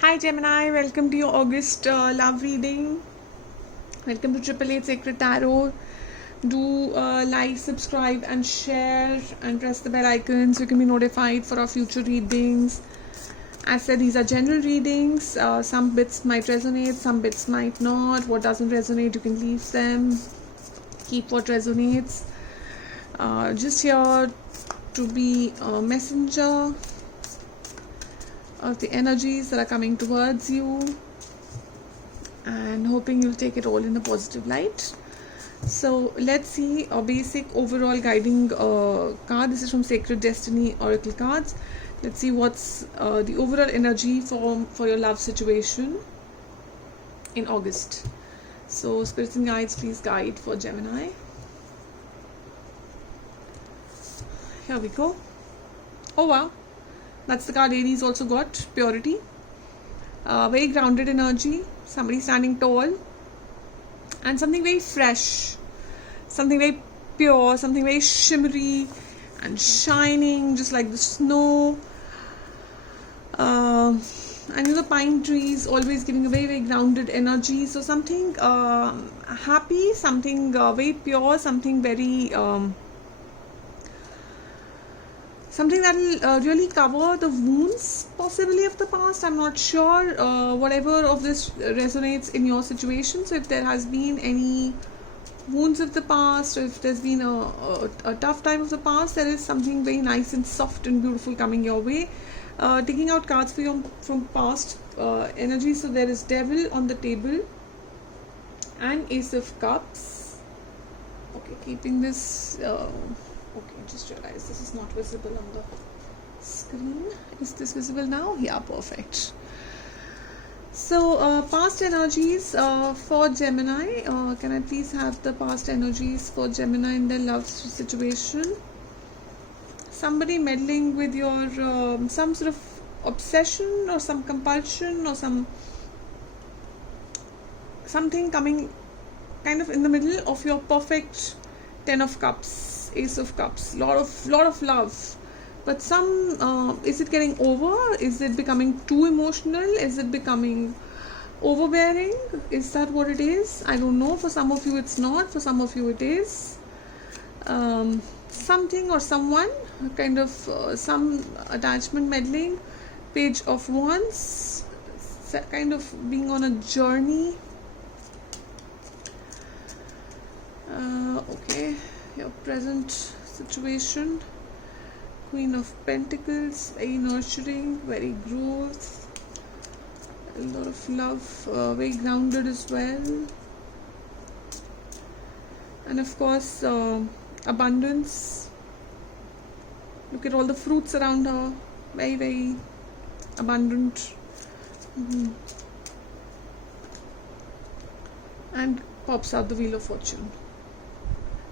Hi Gemini, welcome to your August love reading. Welcome to Triple Eight Sacred Tarot. Do like, subscribe, and share, and press the bell icon so you can be notified for our future readings. As said, these are general readings. Some bits might resonate, some bits might not. What doesn't resonate, you can leave them. Keep what resonates. Just here to be a messenger of the energies that are coming towards you, and hoping you'll take it all in a positive light. So let's see a basic overall guiding card. This is from Sacred Destiny Oracle cards. Let's see what's the overall energy for your love situation in August. So spirits and guides, please guide for Gemini. Here we go. Oh wow, that's the card Aries also got. Purity. Very grounded energy. Somebody standing tall. And something very fresh. Something very pure. Something very shimmery and shining, just like the snow. And the pine trees always giving a very, very grounded energy. So something happy, something very pure, something very... something that will really cover the wounds possibly of the past. I'm not sure. Whatever of this resonates in your situation. So if there has been any wounds of the past, or if there's been a tough time of the past, there is something very nice and soft and beautiful coming your way. Taking out cards for you from past energy. So there is Devil on the table and Ace of Cups. Okay, keeping this... okay, just realize this is not visible on the screen. Is this visible now? Yeah, perfect. So past energies for Gemini. Can I please have the past energies for Gemini in their love situation? Somebody meddling with your some sort of obsession or some compulsion or something coming kind of in the middle of your perfect 10 of Cups, Ace of Cups, lot of love, but some is it getting over? Is it becoming too emotional? Is it becoming overbearing? Is that what it is? I don't know. For some of you it's not, for some of you it is. Something or someone kind of some attachment meddling. Page of Wands, kind of being on a journey. Okay, your present situation. Queen of Pentacles, very nurturing, very growth, a lot of love, very grounded as well, and of course abundance. Look at all the fruits around her, very, very abundant. And pops out the Wheel of Fortune.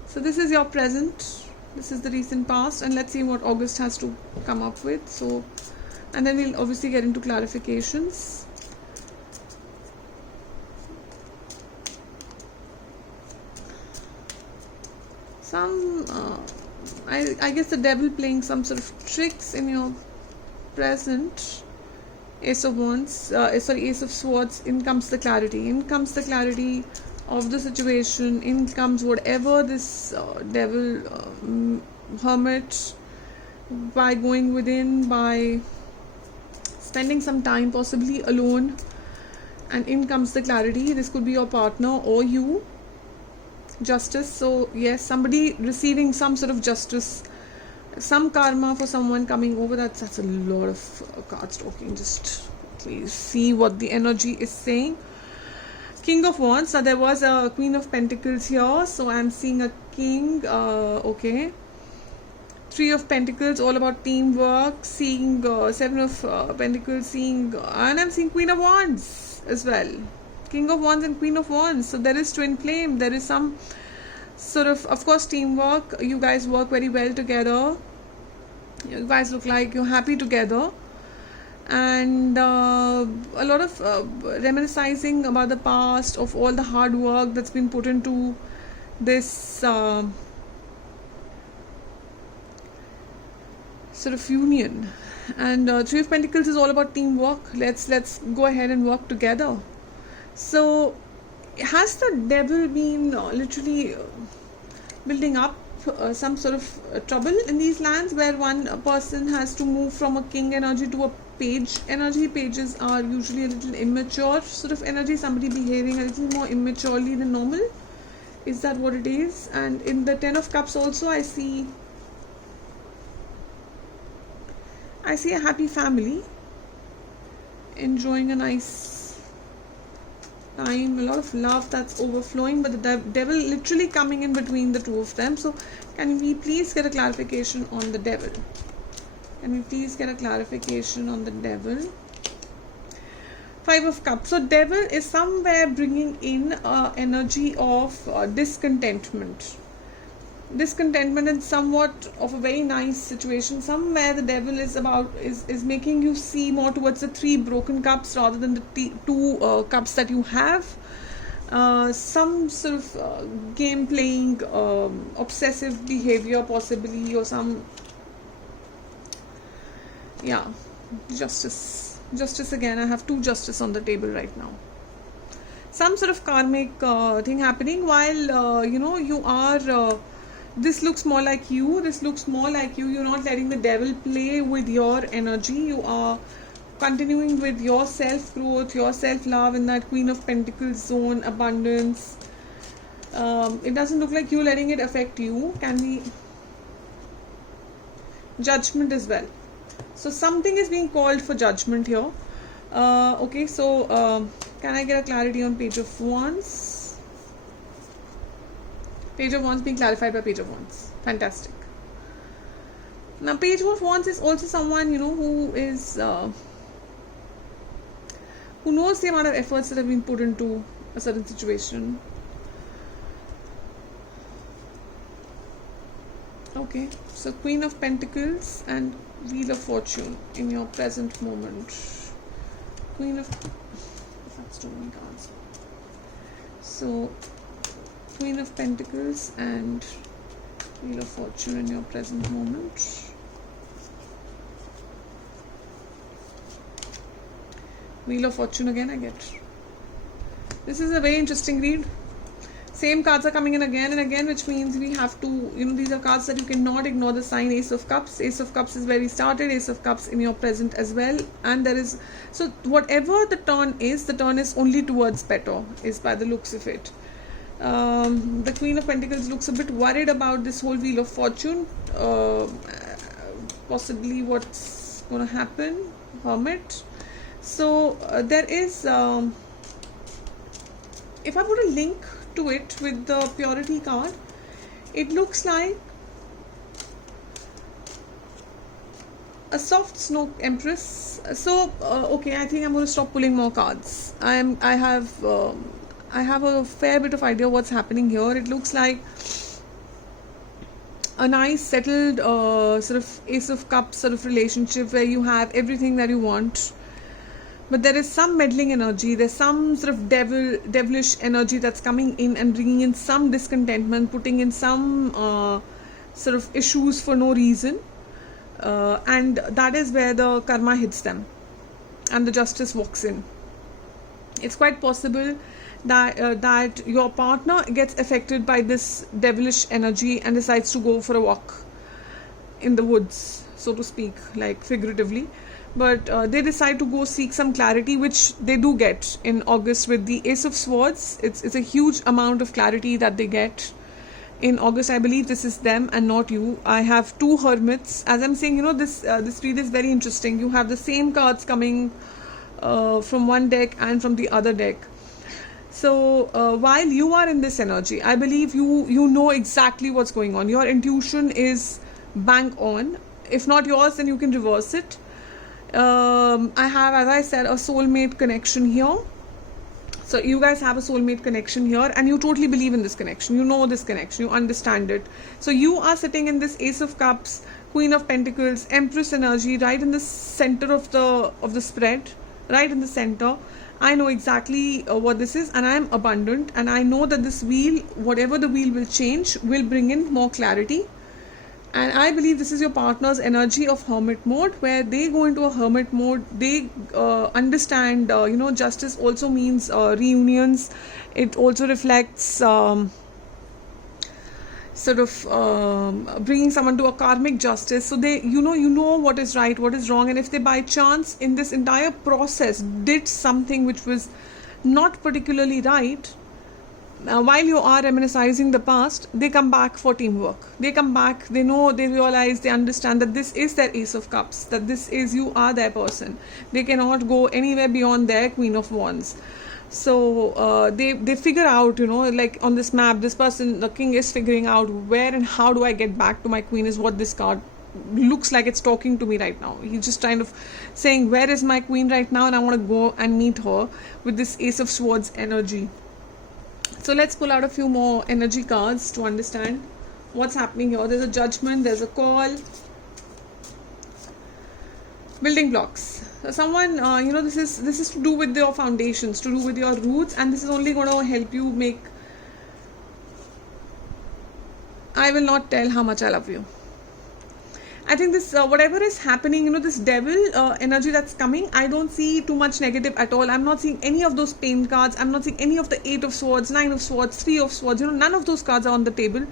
So this is your present, this is the recent past, and let's see what August has to come up with. So, and then we'll obviously get into clarifications. Some, I guess the devil playing some sort of tricks in your present. Ace of Wands, Ace of Swords. In comes the clarity. In comes the clarity of the situation. In comes whatever this devil hermit, by going within, by spending some time possibly alone, and in comes the clarity. This could be your partner or you. Justice. So yes, somebody receiving some sort of justice, some karma for someone coming over. That's a lot of cards talking. Just please see what the energy is saying. King of Wands. So there was a Queen of Pentacles here, so I'm seeing a king. Okay. Three of Pentacles, all about teamwork. Seeing Seven of Pentacles, and I'm seeing Queen of Wands as well. King of Wands and Queen of Wands. So there is twin flame. There is some sort of course, teamwork. You guys work very well together. You guys look like you're happy together. And a lot of reminiscing about the past, of all the hard work that's been put into this sort of union. And Three of Pentacles is all about teamwork. Let's go ahead and work together. So has the devil been literally building up some sort of trouble in these lands, where one person has to move from a king energy to a page energy? Pages are usually a little immature sort of energy, somebody behaving a little more immaturely than normal. Is that what it is? And in the Ten of Cups also I see a happy family enjoying a nice time, a lot of love that's overflowing, but the devil literally coming in between the two of them. So can we please get a clarification on the devil? Can we please get a clarification on the devil? Five of Cups. So devil is somewhere bringing in energy of discontentment and somewhat of a very nice situation. Somewhere the devil is making you see more towards the 3 broken cups rather than the 2 cups that you have. Some sort of game playing, obsessive behavior possibly, or some, yeah, justice again. I have 2 justice on the table right now. Some sort of karmic thing happening while you are this looks more like you. You're not letting the devil play with your energy. You are continuing with your self-growth, your self-love in that Queen of Pentacles zone, abundance. It doesn't look like you letting it affect you. Can we... Judgment as well. So something is being called for judgment here. Okay, so can I get a clarity on Page of Wands? Page of Wands being clarified by Page of Wands. Fantastic. Now, Page of Wands is also someone, who is... who knows the amount of efforts that have been put into a certain situation. Okay, so Queen of Pentacles and Wheel of Fortune in your present moment. Queen of... That's too many cards. So... Queen of Pentacles and Wheel of Fortune in your present moment. Wheel of Fortune again I get. This is a very interesting read. Same cards are coming in again and again, which means we have to, these are cards that you cannot ignore. The sign Ace of Cups. Ace of Cups is where we started. Ace of Cups in your present as well. And there is, so whatever the turn is only towards better, is by the looks of it. The Queen of Pentacles looks a bit worried about this whole Wheel of Fortune, possibly what's going to happen. Hermit. So there is, if I put a link to it with the Purity card, it looks like a soft snow empress. So okay, I think I'm going to stop pulling more cards. I have a fair bit of idea what's happening here. It looks like a nice settled sort of Ace of Cups sort of relationship where you have everything that you want, but there is some meddling energy. There's some sort of devilish energy that's coming in and bringing in some discontentment, putting in some sort of issues for no reason, and that is where the karma hits them and the justice walks in. It's quite possible that your partner gets affected by this devilish energy and decides to go for a walk in the woods, so to speak, like figuratively. But they decide to go seek some clarity, which they do get in August with the Ace of Swords. It's a huge amount of clarity that they get in August. I believe this is them and not you. I have 2 hermits. As I'm saying, this read is very interesting. You have the same cards coming from one deck and from the other deck. So while you are in this energy, I believe you know exactly what's going on. Your intuition is bang on. If not yours, then you can reverse it. I have, as I said, a soulmate connection here. So you guys have a soulmate connection here, and you totally believe in this connection. You know this connection. You understand it. So you are sitting in this Ace of Cups, Queen of Pentacles, Empress energy, right in the center of the spread, right in the center. I know exactly what this is, and I am abundant, and I know that this wheel, whatever the wheel will change, will bring in more clarity And I believe this is your partner's energy of hermit mode, where they go into a hermit mode. They understand, justice also means reunions. It also reflects bringing someone to a karmic justice. So they, you know what is right, what is wrong, and if they by chance in this entire process did something which was not particularly right, while you are reminiscing the past, they come back for teamwork. They come back, they know, they realize, they understand that this is their Ace of Cups, that this is, you are their person. They cannot go anywhere beyond their Queen of Wands. So they figure out, like on this map, this person, the king, is figuring out where and how do I get back to my queen, is what this card looks like it's talking to me right now. He's just kind of saying, where is my queen right now, and I want to go and meet her with this Ace of Swords energy. So let's pull out a few more energy cards to understand what's happening here. There's a Judgment, there's a Call, Building Blocks. So someone, this is to do with your foundations, to do with your roots, and this is only going to help you make. I will not tell how much I love you. I think this, whatever is happening, this devil energy that's coming, I don't see too much negative at all. I'm not seeing any of those pain cards. I'm not seeing any of the 8 of Swords, 9 of Swords, 3 of Swords. None of those cards are on the table.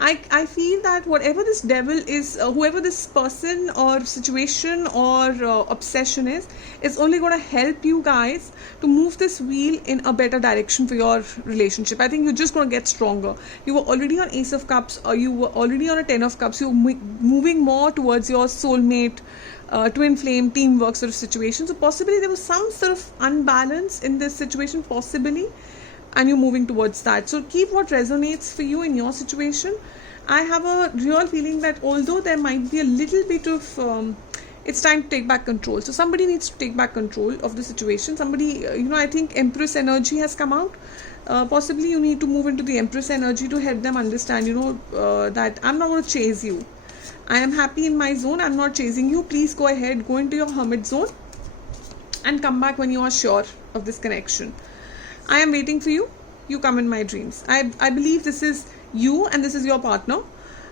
I feel that whatever this devil is, whoever this person or situation or obsession is only going to help you guys to move this wheel in a better direction for your relationship. I think you're just going to get stronger. You were already on Ace of Cups, or you were already on a 10 of Cups. You're moving more towards your soulmate, twin flame, teamwork sort of situation. So possibly there was some sort of unbalance in this situation, possibly, and you're moving towards that. So keep what resonates for you in your situation. I have a real feeling that although there might be a little bit of it's time to take back control. So somebody needs to take back control of the situation. Somebody, I think Empress energy has come out. Possibly you need to move into the Empress energy to help them understand, that I'm not going to chase you. I am happy in my zone. I'm not chasing you. Please go ahead, go into your hermit zone and come back when you are sure of this connection. I am waiting for you. You come in my dreams. I believe this is you and this is your partner.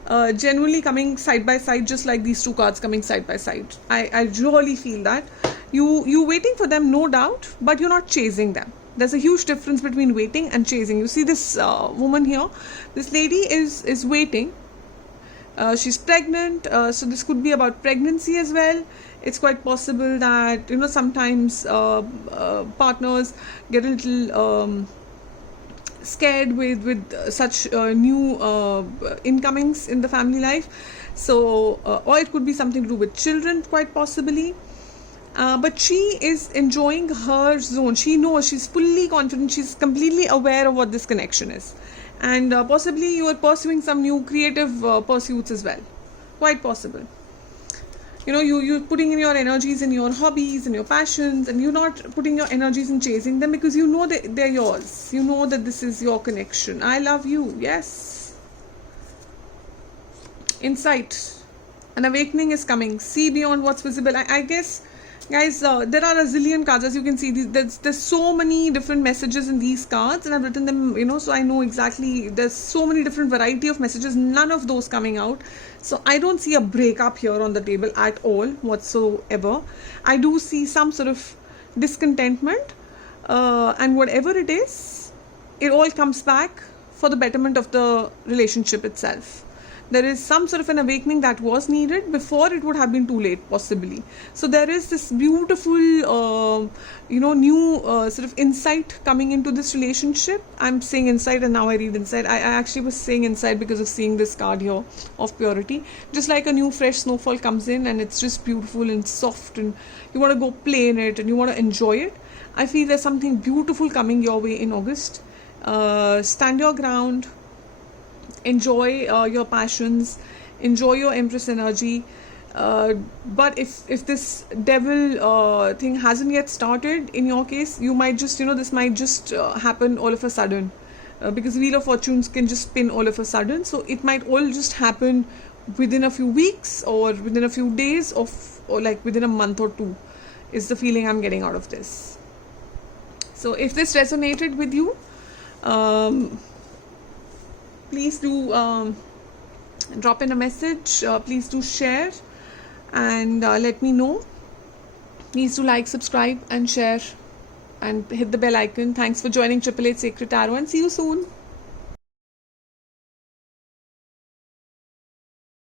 Genuinely coming side by side, just like these two cards coming side by side. I really feel that. You waiting for them, no doubt, but you're not chasing them. There's a huge difference between waiting and chasing. You see this woman here. This lady is waiting. She's pregnant. So this could be about pregnancy as well. It's quite possible that, sometimes partners get a little scared with such new incomings in the family life. So, or it could be something to do with children, quite possibly. But she is enjoying her zone. She knows, she's fully confident, she's completely aware of what this connection is. And possibly you are pursuing some new creative pursuits as well. Quite possible. You're putting in your energies in your hobbies and your passions, and you're not putting your energies in chasing them because you know that they're yours. You know that this is your connection. I love you. Yes. Insight. An awakening is coming. See beyond what's visible. I guess, guys, there are a zillion cards. As you can see, there's so many different messages in these cards, and I've written them, so I know exactly. There's so many different variety of messages, none of those coming out. So I don't see a breakup here on the table at all whatsoever. I do see some sort of discontentment, and whatever it is, it all comes back for the betterment of the relationship itself. There is some sort of an awakening that was needed before it would have been too late, possibly. So there is this beautiful, new sort of insight coming into this relationship. I'm saying insight and now I read insight. I actually was saying insight because of seeing this card here of purity. Just like a new fresh snowfall comes in and it's just beautiful and soft and you want to go play in it and you want to enjoy it. I feel there's something beautiful coming your way in August. Stand your ground. Enjoy your passions, enjoy your Empress energy, but if this devil thing hasn't yet started in your case, you might just, this might just happen all of a sudden, because Wheel of Fortunes can just spin all of a sudden, so it might all just happen within a few weeks or within a few days or like within a month or two is the feeling I'm getting out of this. So if this resonated with you, please do drop in a message. Please do share and let me know. Please do like, subscribe and share and hit the bell icon. Thanks for joining 888 Sacred Tarot and see you soon.